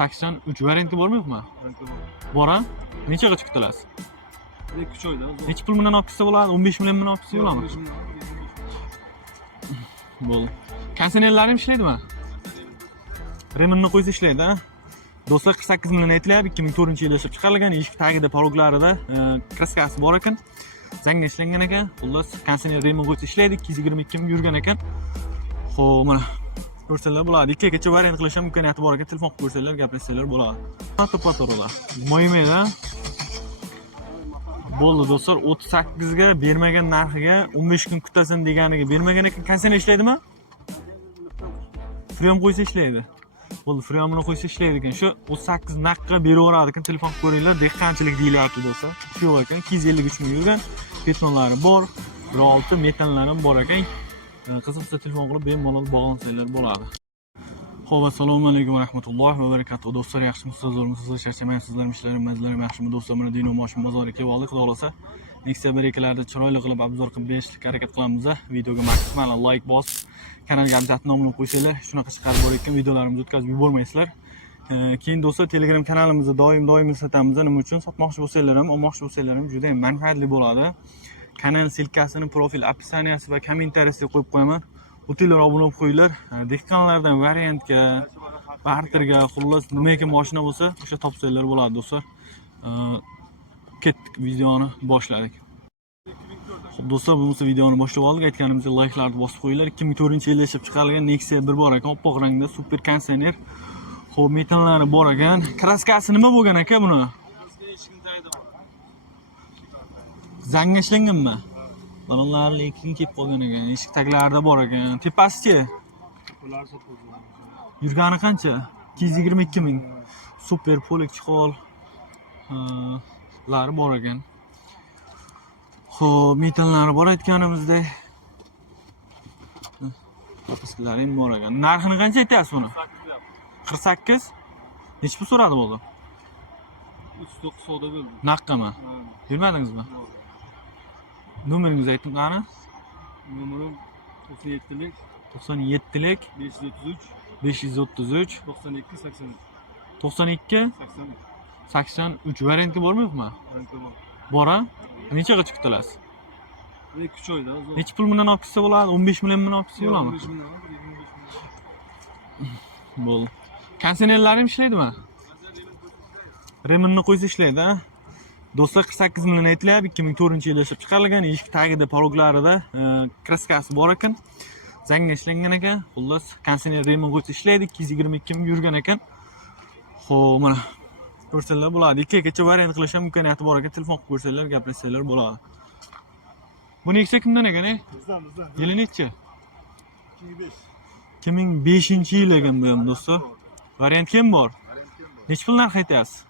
83 variantga bormayapmi? Bora? Nechaga chiqib olasiz? 2-3 oyda. Necha pul bilan olib kelsa bo'ladi? 15 million bilan olib kelsa bo'ladimi? Bo'ldi. Kondisionerlarim ishlaydimi? Reminni qo'ysa ishlaydi, ha? Do'stlar 48 million aytilyapti. 2004-yilda ishlab chiqarilgan, eshik tagida poroglarida kraskasi bor ekan. Zangga ishlangan ekan. Xullas, kondisioner remin qo'ysa ishlaydi, 222 ming yurgan ekan. Xo'p, mana ko'rsalar bo'ladi. Ikkigacha variant qilish ham imkoniyati bor ekan. Telefon qilib ko'rsalar, gaplashsalar bo'ladi. Patorolar. Mo'ymayda. Bo'ldi do'stlar, 38 ga bermagan narxiga 15 kun kutasin deganiga bermagan ekan. Kondisioner ishlaydimi? Frem qo'ysa ishlaydi. Bo'ldi, fremini qo'ysa ishlaydi ekan. Shu 38 naqqa beraveradi ekan. Telefon qilib ko'ringlar. Dehqonchilik deyilyapti do'stlar. Shu ekan, 253 ming yurgan. Petnolari bor. 16 metallari ham bor ekan. Qiziqsa telefon qilib bemalol bog'lansanglar bo'ladi. Xo'p, assalomu alaykum va rahmatullohi va barakatuh. Do'stlar, yaxshimisizlar, zo'rmisizlar, charchamayapsizlar, ishlarim, mazalarim yaxshimi? Do'stlar, mana Dino mashina bozoriga kelib oldik. Xudo xolasa, Nexia 1-larda chiroyli qilib obzor qilib berishga harakat qilamiz. Videoga maksimal like bosib, kanalga obязательно nomini qo'ysanglar, shunaqa chiqarib borayotgan videolarimizni o'tkazib yubormaysizlar. Keyin do'stlar, Telegram kanalimizda doim sotamiz. Nima uchun? Sotmoqchi bo'lsanglar ham, olmoqchi bo'lsanglar ham juda ham manfaatli bo'ladi. Kanal silkasini profil opисанияsi va kommentariyasiga qo'yib qo'yaman. O'tinglar, obuna bo'lib qo'yinglar. Dehqonlardan variantga, barterga, xullas nimaga mashina bo'lsa, o'sha topsanglar bo'ladi do'stlar. Ketdik, videoni boshladik. Xo'p do'stlar, bo'lmasa videoni boshlab oldik. Aytganimizdek, like'larni bosib qo'yinglar. 2004-yilda ishlab chiqarilgan Nexia 1 bor ekan, oppoq rangda super kondisioner. Xo'p, metallari bor ekan. Kraskasi nima bo'lgan aka buni? Zangga ishlanganmi? Balonlar lekin kelib qolgan ekan. Eshik taglarida bor ekan. Tepasi-chi? Ular sotuvchi. Yurgani qancha? 222 ming. Super polik chiqol lari bor ekan. Xo'p, metallari bor aytganimizdek. Papislari ham bor ekan. Narxini qancha aytyapsiz buni? 48. Necha pul so'radi bo'ldi? 39 so'da bo'ldi. Naqqami? Bermadingizmi? Nomeringizni ayting qani? Nomerim 97lik 97lik 533 533 92 83 92 83 variantga bormayapmi? Bora? Nechaga chiqib olasiz? 2-3 oyda. Necha pul bilan olib kelsa bo'ladi? 15 million bilan olib kelsa bo'ladimi? 15 million. Bo'ldi. Kondisionerlarim ishlaydimi? Reminni qo'ysa ishlaydi, ha? Do'stlar, 48 million aytilyapti. 2004-yilda ishlab chiqarilgan, eshik tagida poroglarida kraskasi bor ekan. Zangga ishlangan ekan. Xullas, kondisioner remin qo'ysa ishlaydi, 222 ming yurgan ekan. Xo'p, mana ko'rsalar bo'ladi. Ikkigacha variant qilish ham imkoniyati bor ekan. Telefon qilib ko'rsalar, gaplashsalar bo'ladi. Bu Nexia kimdan ekan, Bizdan. Yili nechi? 2005. 2005-yil ekan bu ham do'stlar. Variant kim bor? Necha pul narx aytyapsiz?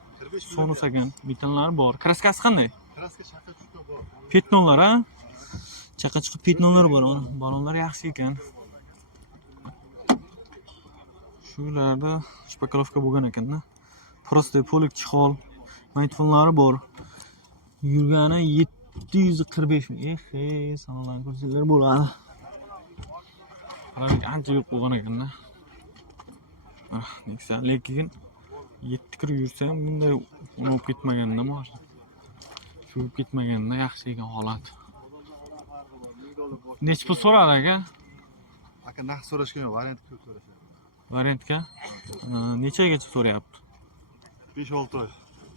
Sonus ekan, metallari bor. Kraskasi qanday? Kraska chaqa chuqqa bor. Petnollar, ha? Chaqa chiqib petnollar bor. Balonlar yaxshi ekan. Shularda shpakalovka bo'lgan ekan-da. Prosta polik chihol, maytfonlari bor. Yurgani 745 ming. Sanoqlarni ko'rsanglar bo'ladi. Qarang, ancha yurib qo'ygan ekan-da. Nexia, lekin 7 kir yursa ham bunday olib ketmaganda mashina. Shurib ketmaganda yaxshi ekan holat. Necha pul so'radi aka? Aka narx so'rashgan yo'q, variant ko'p so'rashgan. Variantga nechagacha so'rayapti? 5-6 oy.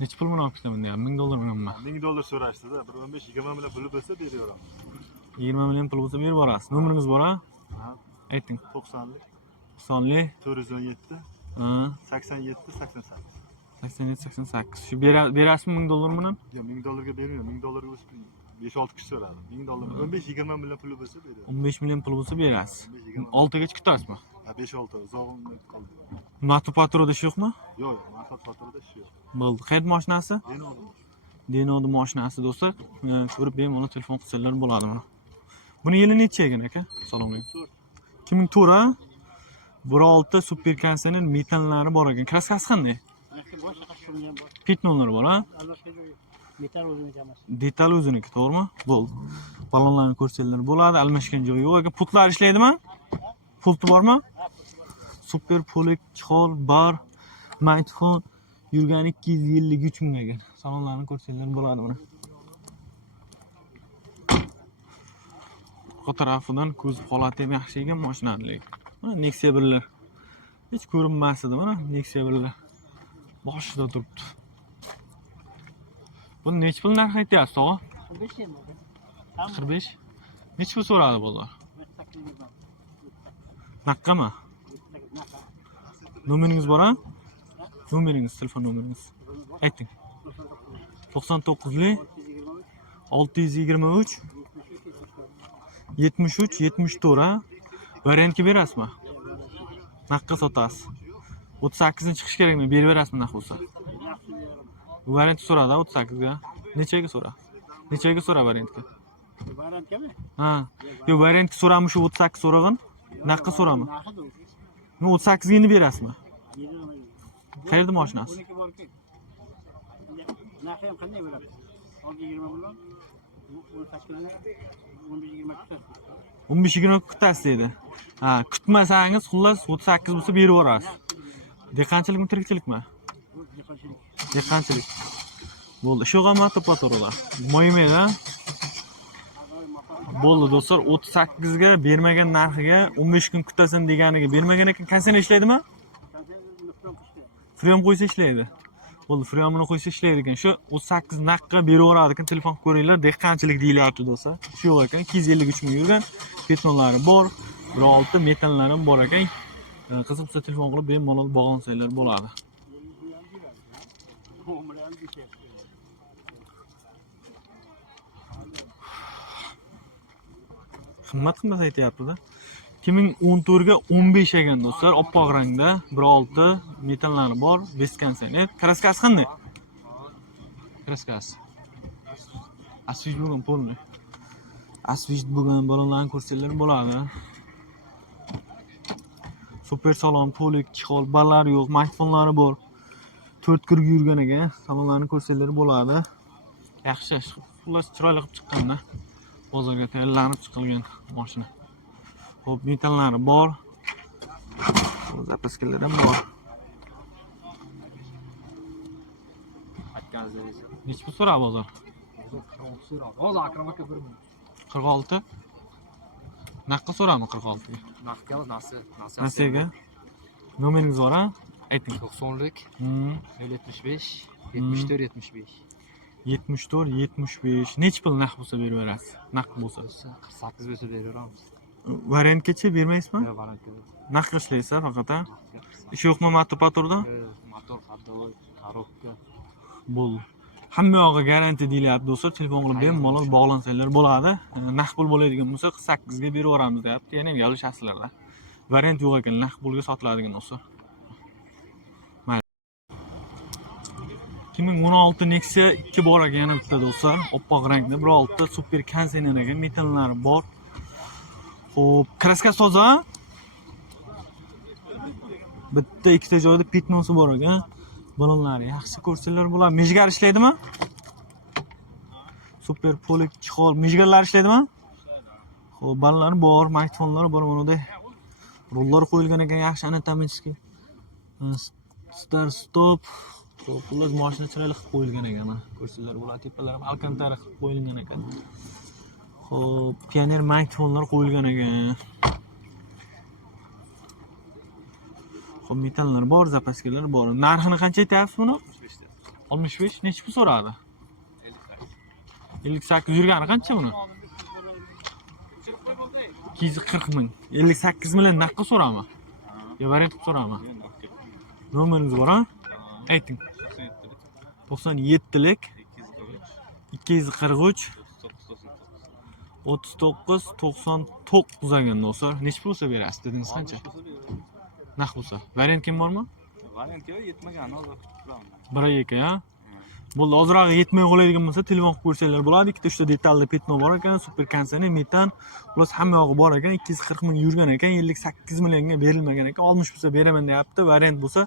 Necha pul bilan olib ketaman deyapti? $1000 bilanmi? $1000 so'rashdi-da, bir 15-20 million puli bo'lsa beraveraman. 20 million pul bo'lsa berib borasiz. Nomeringiz bor, ha? Ayting. 90lik 90lik 417 ha 87 88. 87-88. Shu berasizmi $1000 bilan? Yo'q, $1000 bermayman. $1000 o'sib 5-6 kishi so'radi. $1000 15-20 million puli bo'lsa beraman. 15 million pul bo'lsa berasiz. 6gacha kutasizmi? Ha 5-6 uzog'im qoldi. Matupatro ish yo'qmi? Yo'q, manfaat faturada ish yo'q. Bo'ldi. Qayerda mashinasi? Deno'ning mashinasi do'stlar. Ko'rib bemalol telefon qilsalar bo'ladi mana. Buni yili necha ekan aka? Assalomu alaykum. 2004 ha? 16 super kondisioner metallari bor ekan. Kraskasi qanday? Petnollar bor, ha? Metal o'zini jamoasi. Detal o'ziniki, to'g'rimi? Bo'ldi. Balonlarni ko'rsanglar bo'ladi. Almashgan joyi yo'q ekan. Pultlar ishlaydimi? Pulti bormi? Super polik chihol bar. Smartphone yurgani 253 mingga ekan. Salonlarni ko'rsanglar bo'ladi buni. Orqa tarafidan ko'z holati ham yaxshi ekan mashinalik. Mana Nexia 1lar. Hech ko'rinmas edi mana Nexia 1lar. Boshida turibdi. Buni nech pul narx aytyapsiz, tog'a? 45 endi. 45. Nech pul so'radi bozor? 48 yurman. Naqqami? Nomeringiz bor-a? Nomeringiz, telefon nomeringiz. Ayting. 99 623 73 74 ha? Variantga berasizmi? Naqqa sotasiz. 38 chiqish kerakmi? Berib berasizmi naq bo'lsa? Variant so'radi 38 ga. Nechaga so'ra? Nechaga so'ra variantga? Variantgami? Ha. Yo, variantga so'rami shu 38 so'rag'in? Naqqa so'rami? Nu 38 ga endi berasizmi? Qayerda mashinasi? 12 bor-ku. Narxi ham qanday bo'ladi? 620 million. Bu tashkilini 15-20 kutasiz. 15-20 kutasiz dedi. Ha, kutmasangiz xullas 38 bo'lsa berib yuborasiz. Dehqonchilikmi, tirikchilikmi? Dehqonchilik. Bo'ldi. Shu qamati patrolar. Moymayda. Bo'ldi do'stlar, 38 ga bermagan narxiga 15 kun kutasan deganiga bermagan ekan, kansani ishlaydimi? Frem qo'ysa ishlaydi. Bo'ldi, fremini qo'ysa ishlaydi ekan. Shu 38 naqqa berib yuboradi ekan, telefon ko'ringlar, dehqonchilik deyilyapti do'stlar. Shu yo'q ekan, 253 ming yurgan, petnolari bor, 16 metallari ham bor ekan. Qiziq bo'lsa telefon qilib bemalol bog'lansanglar bo'ladi. Qimmat aytyapti-da. 2014 ga 15 ekan do'stlar, oppoq rangda, 16 metallari bor, beskansanet. Kraskasi qanday? Kraskasi. Asvish bo'lgan polni. Asvish bo'lgan balonlarni ko'rsanglar bo'ladi. Super salon, to'lik, chihol, ballar yo'q, smartfonlari bor. 4 kirib yurgan ekan, salonlarni ko'rsanglar bo'ladi. Yaxshi, xullas chiroyli qilib chiqqanda. Bozorga tayyorlanib chiqilgan mashina. Xo'p, metallari bor. Zapaskalar ham bor. Nech pul so'radi bozor? Hozir Akram aka 1 ming. 46. Naqqa so'rami 46 ga? Naqqa Nasiga. Nomeringiz bor-a? Ayting. 90lik 075 74 75. 74 75. Nech pul naq bo'lsa berib berasiz? Naq bo'lsa. 48 bo'lsa beraveramiz. Variantgacha bermaysizmi? Yo'q, variantga. Naqqa ishlaysiz faqat a? Ish yo'qmi motor-patorda? Motor, xaddavoy, korobka. Bo'ldi. Hamma yog'i garantiya deyilyapti do'stlar. Telefon qilib bemalol bog'lansanglar bo'ladi. Naq pul bo'ladigan bo'lsa 48 ga berib yuboramiz deyapti. Yana gaplashasizlar-da. Variant yo'q ekan, naq pulga sotiladigan do'stlar. 2016 Nexia 2 bor ekan yana bitta do'stlar. Oppoq rangda 16 super konsener ekan, metallari bor. Xo'p, kraska toza. Bitta ikkita joyda petnosi bor ekan. Balonlari yaxshi ko'rsanglar bo'ladi. Mijgar ishlaydimi? Super polik chihol, mijgarlar ishlaydimi? Xo'p, balonlari bor, smartfonlari bor, bunday rullar qo'yilgan ekan, yaxshi anatomichki. Start stop. Xo'p, xullas mashina chiroyli qilib qo'yilgan ekan, mana ko'rsanglar bo'ladi. Tepalari ham alkantara qilib qo'yilgan ekan. Xo'p, pioner smartfonlar qo'yilgan ekan. Xo'p, metallar bor, zapaskalar bor. Narxini qancha aytyapsiz buni? 65. Nech pul so'radi? 58 yurgani qancha buni? 240 ming. 58 million naqqa so'rami? Yo, variant qilib so'rami? Nomeringiz bor-a? Ayting. 97lik 243 39 99 ekan do'stlar. Nech pul bo'lsa berasiz dedingiz qancha? Naq bo'lsa. Variant kim bormi? Variantga yetmagan, hozir kutib turaman. 1 2 ha? Bo'ldi, ozroq yetmay qoladigan bo'lsa telefon qilib ko'rsanglar bo'ladi. Ikkita uchta detalli petno bor ekan, super konsener, metan, plus hamma yog'i bor ekan. 240 ming yurgan ekan, 58 millionga berilmagan ekan. 60 bo'lsa beraman deyapti. Variant bo'lsa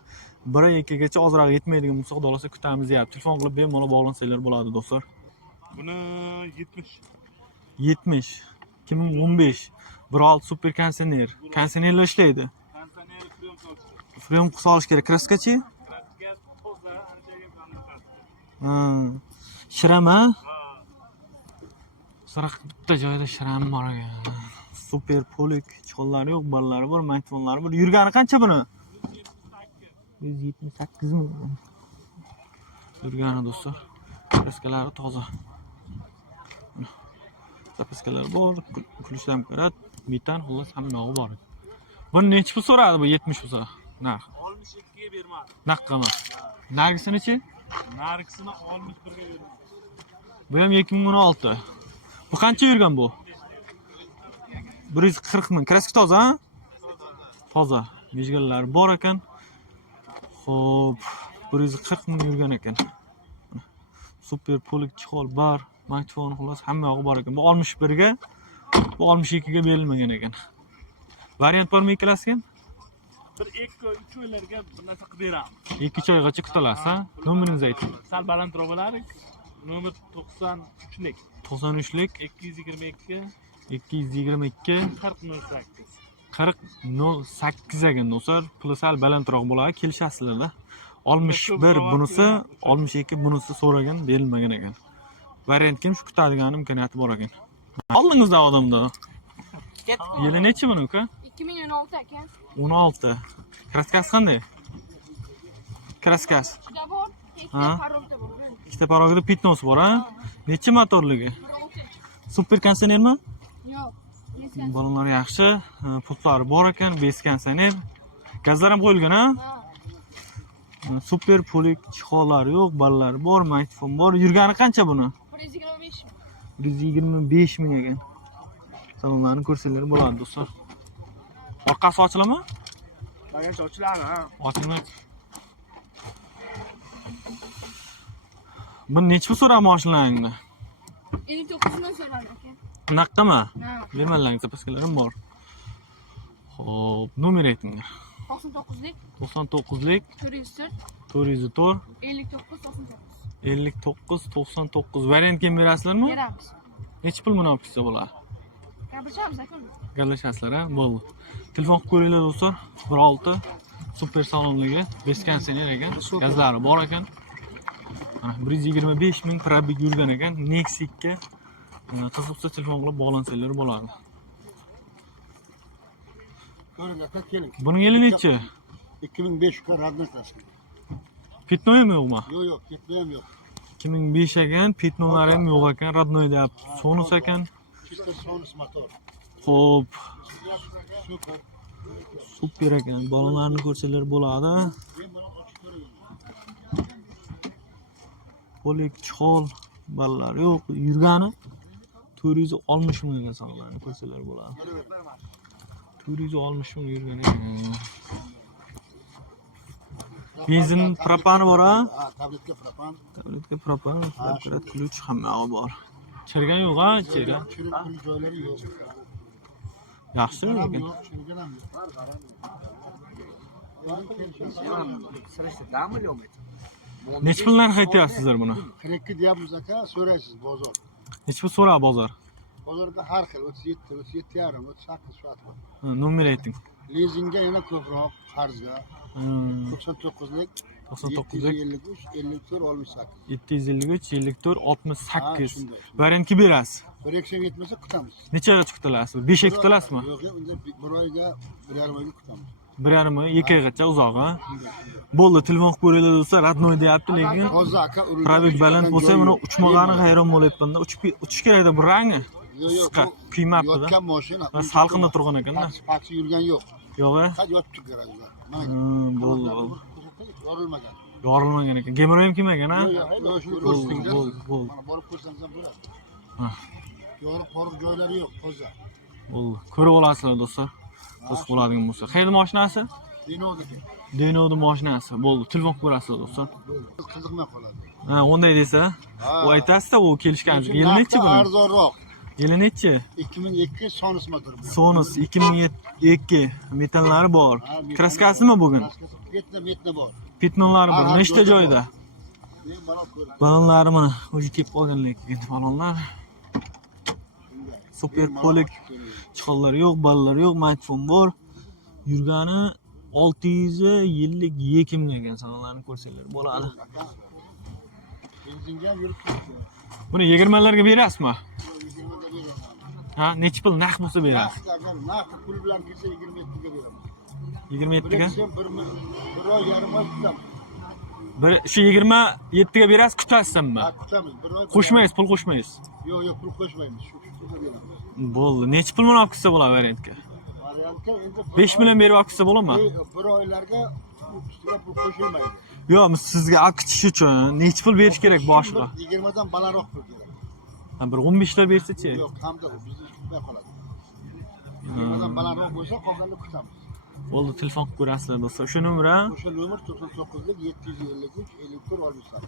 1 2 gacha ozroq yetmaydigan bo'lsa, xudo xolasa kutamiz deyapti. Telefon qilib bemalol bog'lansanglar bo'ladi do'stlar. Buni 70. 70 2015 16 super konsener. Konsenerlar ishlaydi. Konsener frem solish. Frem solish kerak. Kraskachi? Ha. Shiram ha? Sira bitta joyda shiram bor ekan. Super polik, chiqollari yo'q, ballari bor, mikrofonlari bor. Yurgani qancha buni? 178 mi? Yurgani do'stlar. Kaskalari toza. Zapaskalar bor, kulishlar kerak. Metan xullas hamma bor. Buni necha pul so'radi bu 70 bo'lsa? Narx. 62 ga bermadi. Naqqama. Nargisini-chi? Nargisini 61 ga berdim. Bu ham 2016. Bu qancha yurgan bu? 140 ming. Kraska toza, ha? Toza. Mejgallari bor ekan. Xo'p, 140 ming yurgan ekan. Super polik chihol bor. Mikrofon xullas hamma yo'q bor ekan. Bu 61 ga, bu 62 ga berilmagan ekan. Variant bormi ikkalasiga? Bir 2-3 oylarga bir narsa qilib beramiz. 2 oygacha kutolasiz, ha? Nomeringizni ayting. Sal balandroq bo'ladi. Nomer 93lik 93lik 222 222 4008. 4008 ekan do'stlar. Puli sal balandroq bo'ladi, kelishasizlar-da. 61 bunisi, 62 bunisi so'ragan, berilmagan ekan. Variant kim shu kutadigan imkoniyati bor ekan. Oldingizda odamda. Yili nechi buni uka? 2016 ekan. 16. Kraskasi qanday? Kraskasi. Juda bor, Ha? ikkita parogda bor. Ikkita parogida pitnosi bor, ha? Necha motorligi? 16. Super kondisionermi? Yo'q. Balonlar yaxshi, putlari bor ekan, bes kondisioner. Gazlar ham qo'yilgan, ha? Super polik, chiqollari yo'q, ballari bor, mikrofon bor. Yurgani qancha buni? 125 ming. 125 ming ekan. Salonlarni ko'rsangiz bo'ladi do'stlar. Orqasi ochiladimi? Bagaj ochiladi, ha. Ochilmaydi. Bu necha pul so'rab mashinalarni? 59 ming so'radi ekan. Bunaqqami? Ha. Bermalarning zapaskalarim bor. Xo'p, nomer aytinglar. 99lik 99lik 404 404 59 99. 59 99. Variant kim berasizlarmi? Beramiz. Necha pul buni olib ketsa bo'ladi? Gapiramiz aka. Gaplashasizlar, ha? Bo'ldi. Telefon qilib ko'ringlar do'stlar. 16 super salonligi, bes kondisioner ekan. Gazlari bor ekan. Mana 125 ming probeg yurgan ekan. Nexikka qiziqsa telefon qilib bog'lansanglar bo'ladi. Ko'ring aka, keling. Buning yili nechi? 2005 ga radnot rasmi. Pitnoymi yo'qmi? Yo'q, ketma ham yo'q. 2005 ekan, pitnolari ham yo'q ekan, radnoy deyapti. Sonus ekan. Chista sonus motor. Xo'p, Super. super ekan. Balonlarni ko'rsanglar bo'ladi. Men buni ochib ko'raman. Polik, chihol, ballar yo'q. Yurgani 460 ming ekan salonlarni ko'rsanglar bo'ladi. 460 ming yurgan ekan. Benzin, propani bor, ha? Ha, tabletka propan. Tabletka propan, tablet ключ hamma bor. Chirgan yo'q, ha, ichida. Pul joylari yo'q. Yaxshi Ham ekan. yo'q, chirigan ham yo'q. Necha pul narx aytyapsizlar buni? 42 deyapmiz aka, so'raysiz bozor. Necha pul so'rab bozor? Bozorda har xil 37, 37 yarim, 38 soat bor. Nomer ayting. Lizingga yana ko'proq, qarzga. 99lik 99lik 753 54 68. 753 54 Ha, 68. shunday. Variantga berasiz. Bir eksen yetmasa kutamiz. Necha oyga kutilasiz? 5 oy kutilasizmi? Yo'q, unda bir oyga 1,5 oyga kutamiz. 1,5 oy, 2 oygacha uzoq, ha? Bo'ldi, telefon qilib ko'ringlar do'stlar, radnoy deyapti, lekin Hozir aka probeg baland bo'lsa, buni uchmag'ani hayron bo'lyapman-da. Uchish kerak-da bu rangi. Qisqa, kuymabdi-da. Yotgan mashina. Salqinda turgan ekan-da. Paksi yurgan yo'q. Yo'q-a? Qad yotib garajda. Bo'ldi. Yorilmagan. Yorilmagan ekan. Gemero ham kelmagan, ha? Yo'q, shuni Bo'ldi, ko'rsanglar. bo'ldi. Mana borib ko'rsangiz ham bo'ladi. Ha. Yorib qoriq joylari yo'q, toza. Bo'ldi. Ko'rib olasizlar do'stlar. Qiziq bo'ladigan bo'lsa. Qayerda mashinasi? Dinodagi. Deno'ning mashinasi. Bo'ldi. Telefon qilib ko'rasizlar do'stlar. Qiziqmay qoladi. Ha, unday desa, u aytasizda, u kelishgan. Yili nechi buni? Arzonroq. Yili nechi? 2002 Sonus motor bu. Sonus 2002 metallari bor. Kraskasimi bugun? Metna bor. Pitnolari bor. Nechta joyda? Men mana ko'raman. Balonlari mana o'zi kelib qolgan lekin balonlar. Super polik chiqollari yo'q, ballar yo'q, mikrofon bor. Yurgani 652 ming ekan salonlarni ko'rsanglar bo'ladi. Benzinga yurib turibdi. Buni 20larga berasizmi? 20 ga beraman. Ha, necha pul naqd bo'lsa berasiz? Naqd pul bilan kelsa 27 ga beraman. 27 ga? Bir oy yarim oy kutamiz. Bir shu 27 ga berasiz, kutasizmi? Ha, kutamiz. Bir oy. Qo'shmaysiz, pul qo'shmaysiz. Yo'q, pul qo'shmaymiz. Shu pulga beramiz. Bo'ldi. Necha pul olib kelsa bo'ladi variantga? Variantga endi 5 million berib olib kelsa bo'ladimi? bir oylarga ustiga pul qo'shilmaydi. Yo'q, sizga akitish uchun necha pul berish kerak boshqa? 20 dan balandroq pul kerak. Ha, bir 15 lar bersa-chi? Yo'q, hamda u bizni tutmay qoladi. 20 dan balandroq bo'lsa, qolganini kutamiz. Bo'ldi, telefon qilib ko'rasizlar do'stlar. O'sha nomer, O'sha nomer 99 lik 753 54 olmishlar.